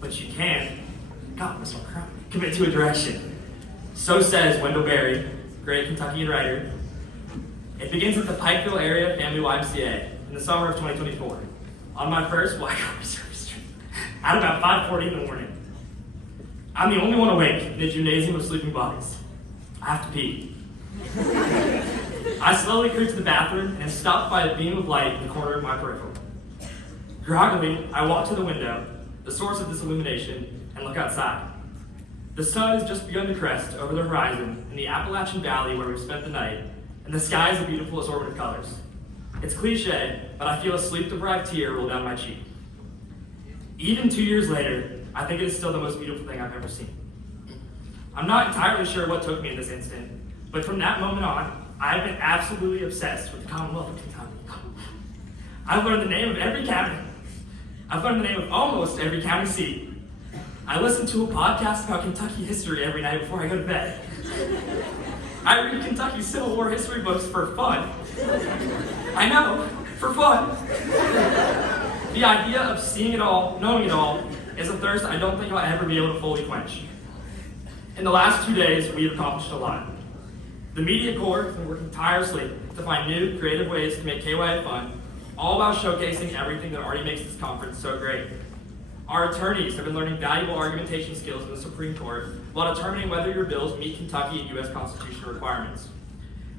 but you can, God, this one, commit to a direction. So says Wendell Berry, great Kentuckian writer. It begins at the Pikeville Area Family YMCA in the summer of 2024 on my first White Car service trip at about 5:40 in the morning. I'm the only one awake in a gymnasium of sleeping bodies. I have to pee. I slowly cruise to the bathroom and am stopped by a beam of light in the corner of my peripheral. Groggily, I walk to the window, the source of this illumination, and look outside. The sun has just begun to crest over the horizon in the Appalachian Valley where we've spent the night, and the sky is a beautiful assortment of colors. It's cliche, but I feel a sleep-deprived tear roll down my cheek. Even 2 years later, I think it is still the most beautiful thing I've ever seen. I'm not entirely sure what took me in this instant, but from that moment on, I've been absolutely obsessed with the Commonwealth of Kentucky. I've learned the name of every county. I've learned the name of almost every county seat. I listen to a podcast about Kentucky history every night before I go to bed. I read Kentucky Civil War history books for fun. I know, for fun. The idea of seeing it all, knowing it all, is a thirst I don't think I'll ever be able to fully quench. In the last 2 days, we have accomplished a lot. The media corps has been working tirelessly to find new, creative ways to make KYA fun, all while showcasing everything that already makes this conference so great. Our attorneys have been learning valuable argumentation skills in the Supreme Court while determining whether your bills meet Kentucky and U.S. constitutional requirements.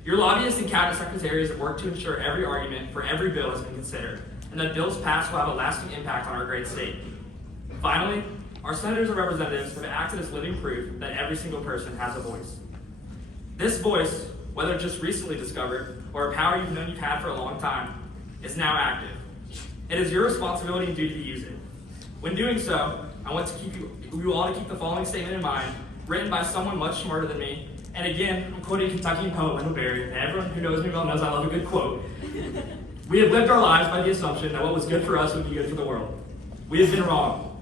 Your lobbyists and cabinet secretaries have worked to ensure every argument for every bill has been considered, and that bills passed will have a lasting impact on our great state. Finally, our senators and representatives have acted as living proof that every single person has a voice. This voice, whether just recently discovered or a power you've known you've had for a long time, is now active. It is your responsibility and duty to use it. When doing so, I want to you all to keep the following statement in mind, written by someone much smarter than me. And again, I'm quoting Kentucky poet Wendell Berry, and everyone who knows me well knows I love a good quote. We have lived our lives by the assumption that what was good for us would be good for the world. We have been wrong.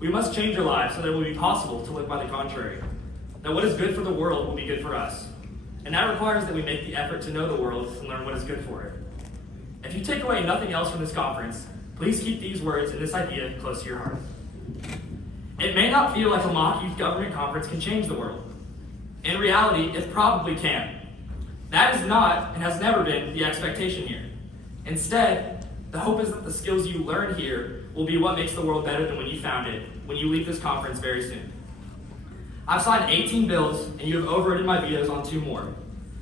We must change our lives so that it will be possible to live by the contrary. That what is good for the world will be good for us. And that requires that we make the effort to know the world and learn what is good for it. If you take away nothing else from this conference, please keep these words and this idea close to your heart. It may not feel like a mock youth government conference can change the world. In reality, it probably can. That is not and has never been the expectation here. Instead, the hope is that the skills you learn here will be what makes the world better than when you found it when you leave this conference very soon. I've signed 18 bills, and you have overridden my vetoes on 2 more.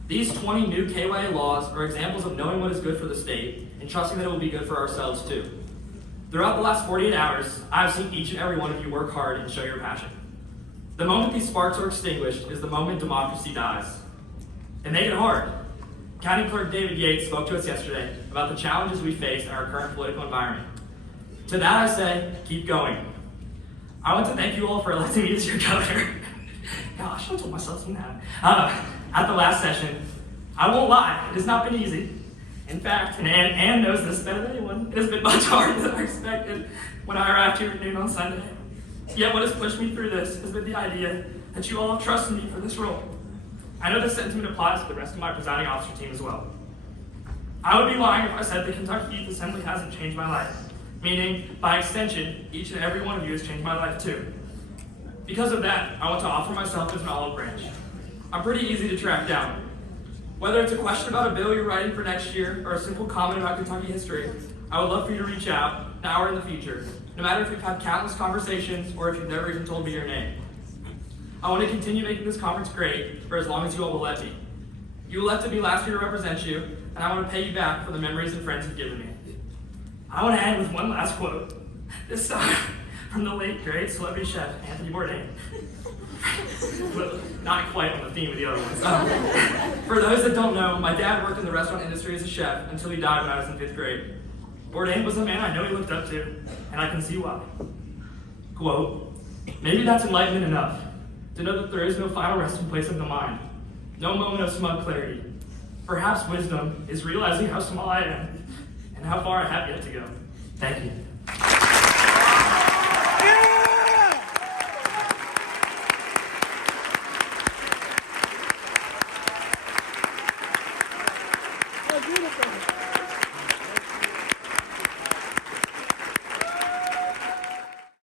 These 20 new KYA laws are examples of knowing what is good for the state and trusting that it will be good for ourselves too. Throughout the last 48 hours, I have seen each and every one of you work hard and show your passion. The moment these sparks are extinguished is the moment democracy dies. They make it hard. County Clerk David Yates spoke to us yesterday about the challenges we face in our current political environment. To that I say, keep going. I want to thank you all for electing me as your governor. Gosh, I told myself some that. At the last session, I won't lie, it has not been easy. In fact, and Ann knows this better than anyone, it has been much harder than I expected when I arrived here at noon on Sunday. Yet what has pushed me through this has been the idea that you all have trusted me for this role. I know this sentiment applies to the rest of my presiding officer team as well. I would be lying if I said the Kentucky Youth Assembly hasn't changed my life, meaning, by extension, each and every one of you has changed my life too. Because of that, I want to offer myself as an olive branch. I'm pretty easy to track down. Whether it's a question about a bill you're writing for next year or a simple comment about Kentucky history, I would love for you to reach out, now or in the future, no matter if you've had countless conversations or if you've never even told me your name. I want to continue making this conference great for as long as you all will let me. You elected me last year to represent you, and I want to pay you back for the memories and friends you've given me. I want to end with one last quote, this time from the late, great celebrity chef, Anthony Bourdain. Well, not quite on the theme of the other ones. For those that don't know, my dad worked in the restaurant industry as a chef until he died when I was in 5th grade. Bourdain was a man I know he looked up to, and I can see why. Quote, maybe that's enlightenment enough, to know that there is no final resting place of the mind, no moment of smug clarity. Perhaps wisdom is realizing how small I am, and how far I have yet to go. Thank you. Beautiful.